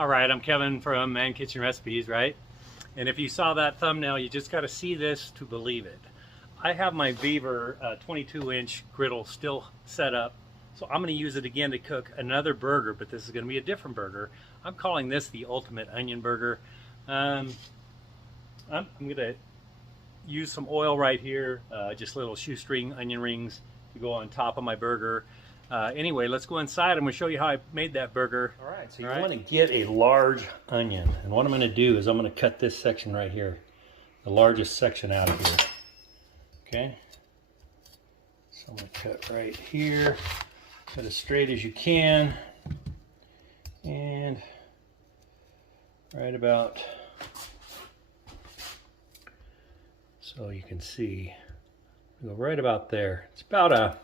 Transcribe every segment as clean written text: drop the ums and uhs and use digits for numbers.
All right, I'm Kevin from ManKitchenRecipes, right? And if you saw that thumbnail, you just got to see this to believe it. I have my VEVOR 22-inch griddle still set up, so I'm going to use it again to cook another burger, but this is going to be a different burger. I'm calling this the ultimate onion burger. I'm going to use some oil right here, just little shoestring onion rings to go on top of my burger. Anyway, let's go inside. I'm going to show you how I made that burger. All right, so you want to get a large onion. And what I'm going to do is I'm going to cut this section right here, the largest section out of here. Okay? So I'm going to cut right here. Cut as straight as you can. And right about, so you can see, go right about there. It's about a,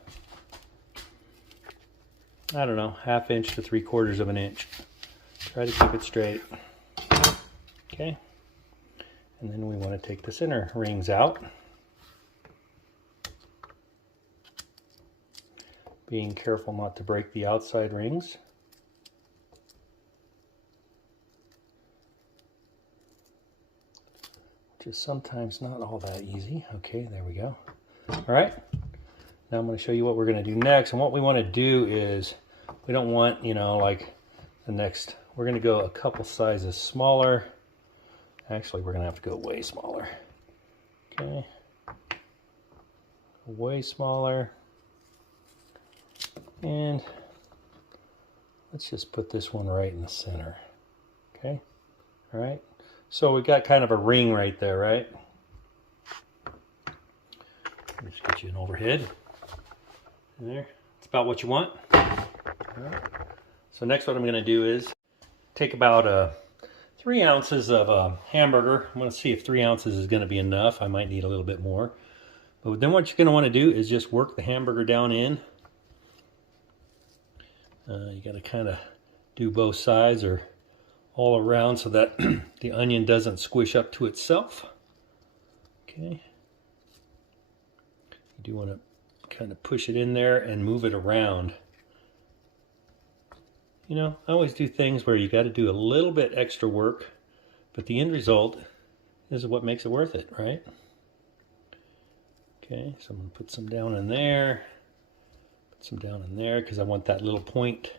I don't know, 1/2 inch to 3/4 of an inch. Try to keep it straight. Okay. And then we want to take the center rings out. Being careful not to break the outside rings. Which is sometimes not all that easy. Okay, there we go. All right. Now I'm going to show you what we're going to do next. And what we want to do is, we don't want, you know, like the next, we're going to go a couple sizes smaller. Actually, we're going to have to go way smaller. Okay. Way smaller. And let's just put this one right in the center. Okay. All right. So we got kind of a ring right there, right? Let's get you an overhead. There, it's about what you want. All right. So next what I'm going to do is take about 3 ounces of hamburger. I'm going to see if 3 ounces is going to be enough. I might need a little bit more. But then what you're going to want to do is just work the hamburger down in. You got to kind of do both sides or all around so that the onion doesn't squish up to itself. Okay. You do want to kind of push it in there and move it around. You know, I always do things where you got to do a little bit extra work, but the end result is what makes it worth it, right? Okay, so I'm going to put some down in there, put some down in there because I want that little point.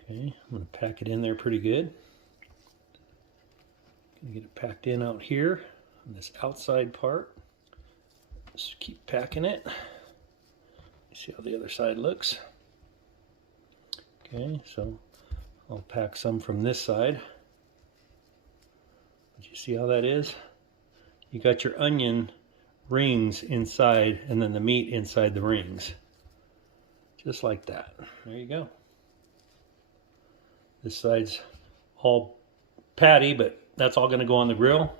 Okay, I'm going to pack it in there pretty good. Gonna get it packed in out here on this outside part. Just keep packing it. See how the other side looks. Okay, so I'll pack some from this side. Did you see how that is? You got your onion rings inside and then the meat inside the rings. Just like that. There you go. This side's all patty, but that's all going to go on the grill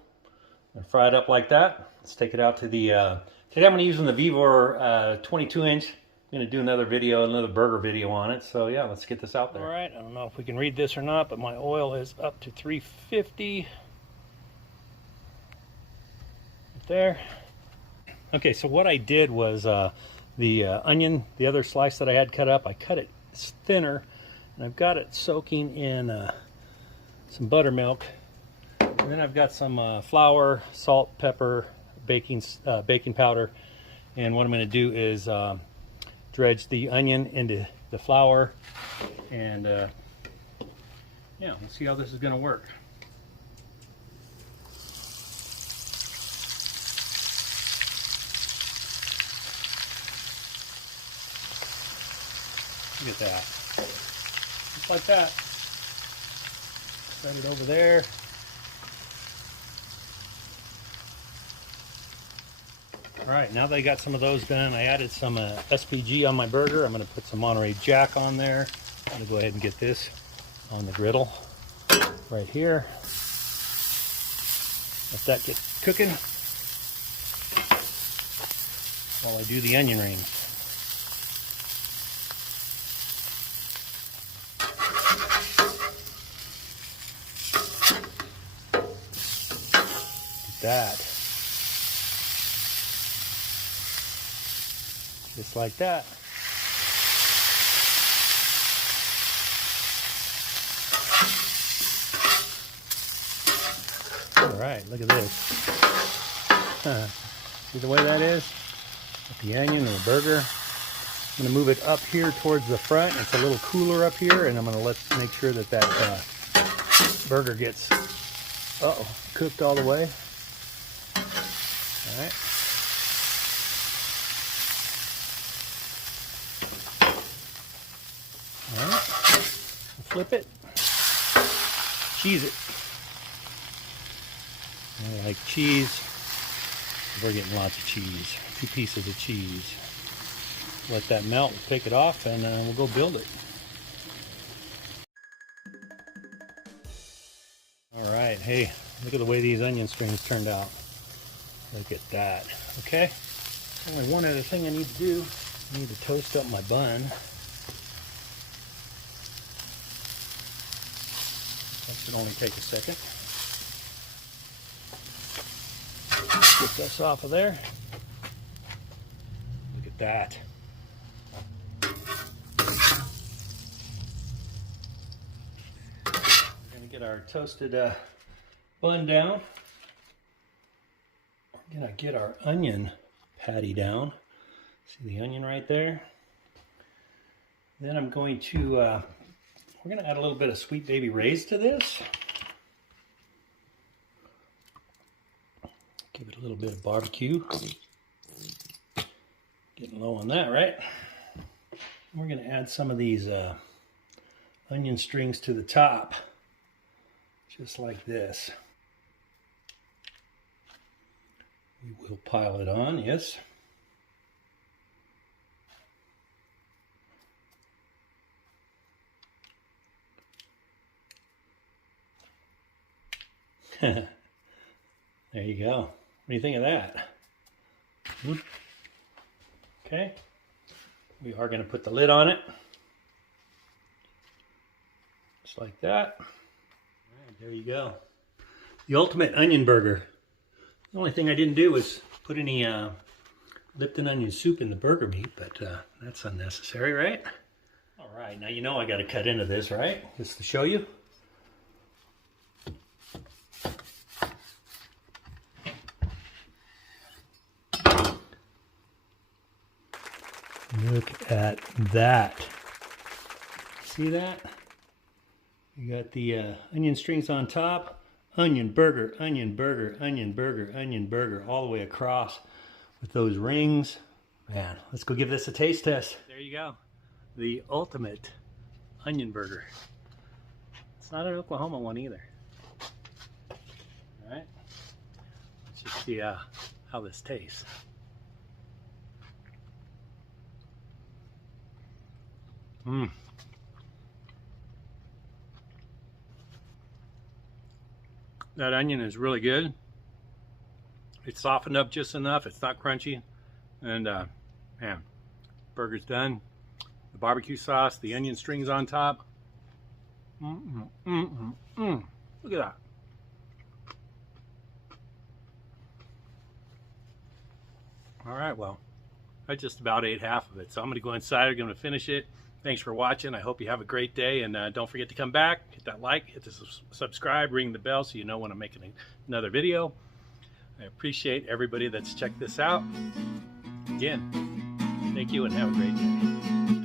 and fry it up like that. Let's take it out to the, today I'm going to use the VEVOR 22-inch. I'm going to do another video, another burger video on it. So yeah, let's get this out there. All right, I don't know if we can read this or not, but my oil is up to 350. Right there. Okay, so what I did was the onion, the other slice that I had cut up, I cut it thinner, and I've got it soaking in some buttermilk. And then I've got some flour, salt, pepper, baking powder. And what I'm going to do is dredge the onion into the flour. And yeah, we'll see how this is going to work. Look at that. Just like that. Set it over there. All right, now that I got some of those done, I added some SPG on my burger. I'm going to put some Monterey Jack on there. I'm going to go ahead and get this on the griddle right here. Let that get cooking while I do the onion rings. That. Just like that. Look at this. See the way that is? With the onion and the burger. I'm going to move it up here towards the front. It's a little cooler up here, and I'm going to make sure that that burger gets cooked all the way. All right. All right. Flip it. Cheese it. I like cheese. We're getting lots of cheese. 2 pieces of cheese. Let that melt, take it off, and we'll go build it. All right, hey, look at the way these onion strings turned out. Look at that. Okay, only one other thing I need to do. I need to toast up my bun. That should only take a second. Get this off of there. Look at that. We're going to get our toasted bun down. We're going to get our onion patty down. See the onion right there? Then I'm going to, we're going to add a little bit of Sweet Baby Ray's to this. Give it a little bit of barbecue. Getting low on that, right? We're going to add some of these onion strings to the top, just like this. We will pile it on, yes. There you go. What do you think of that? Okay. We are going to put the lid on it. Just like that. All right, there you go. The ultimate onion burger. The only thing I didn't do was put any Lipton onion soup in the burger meat, but that's unnecessary, right? All right, now you know I got to cut into this, right? Just to show you. Look at that. See that? You got the onion strings on top. Onion burger, onion burger, onion burger, onion burger, all the way across with those rings. Man, let's go give this a taste test. There you go. The ultimate onion burger. It's not an Oklahoma one either. All right. Let's just see how this tastes. That onion is really good. It's softened up just enough. It's not crunchy. And man, burger's done. The barbecue sauce, the onion strings on top. Look at that. All right, well, I just about ate half of it. So I'm gonna go inside, I'm gonna finish it. Thanks for watching. I hope you have a great day, and don't forget to come back, hit that like, hit the subscribe, ring the bell so you know when I'm making another video. I appreciate everybody that's checked this out. Again, thank you and have a great day.